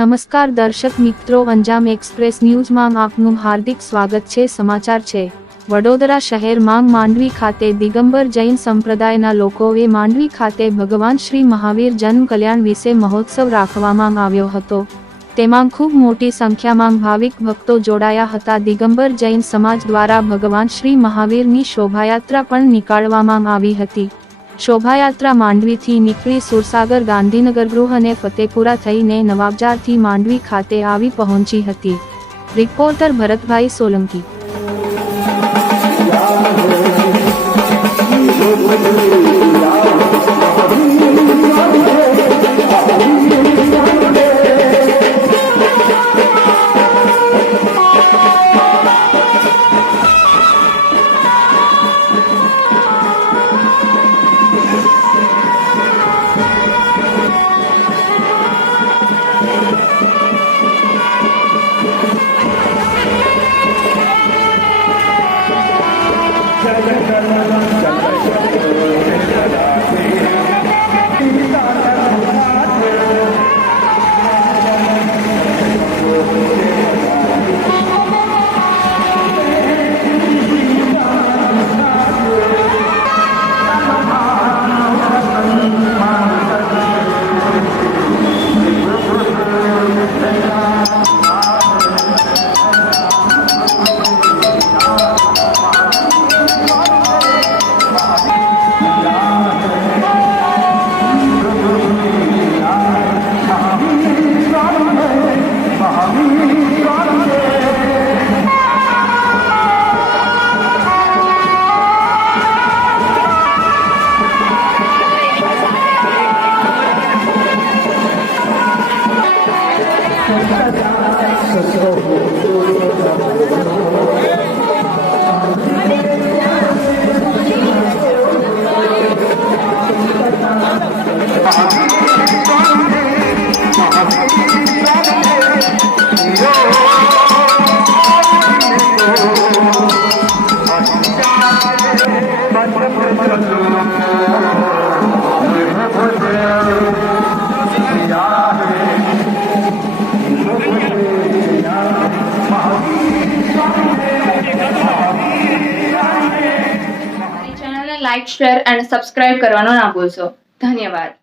નમસ્કાર દર્શક મિત્રો, અંજામ એક્સપ્રેસ ન્યૂઝમાં આપનું હાર્દિક સ્વાગત છે। સમાચાર છે વડોદરા શહેરમાં માંડવી ખાતે દિગંબર જૈન સંપ્રદાયના લોકોએ માંડવી ખાતે ભગવાન શ્રી મહાવીર જન્મ કલ્યાણ વિશે મહોત્સવ રાખવામાં આવ્યો હતો। તેમાં ખૂબ મોટી સંખ્યામાં ભાવિક ભક્તો જોડાયા હતા। દિગંબર જૈન સમાજ દ્વારા ભગવાન શ્રી મહાવીરની શોભાયાત્રા પણ નીકાળવામાં આવી હતી। શોભાયાત્રા માંડવીથી નીકળી સુરસાગર, ગાંધીનગર ગૃહ અને ફતેપુરા થઈને નવાબજારથી માંડવી ખાતે આવી પહોંચી હતી। રિપોર્ટર ભરતભાઈ સોલંકી। લાઇક, શેર અને સબસ્ક્રાઇબ કરવાનું ના ભૂલશો। ધન્યવાદ।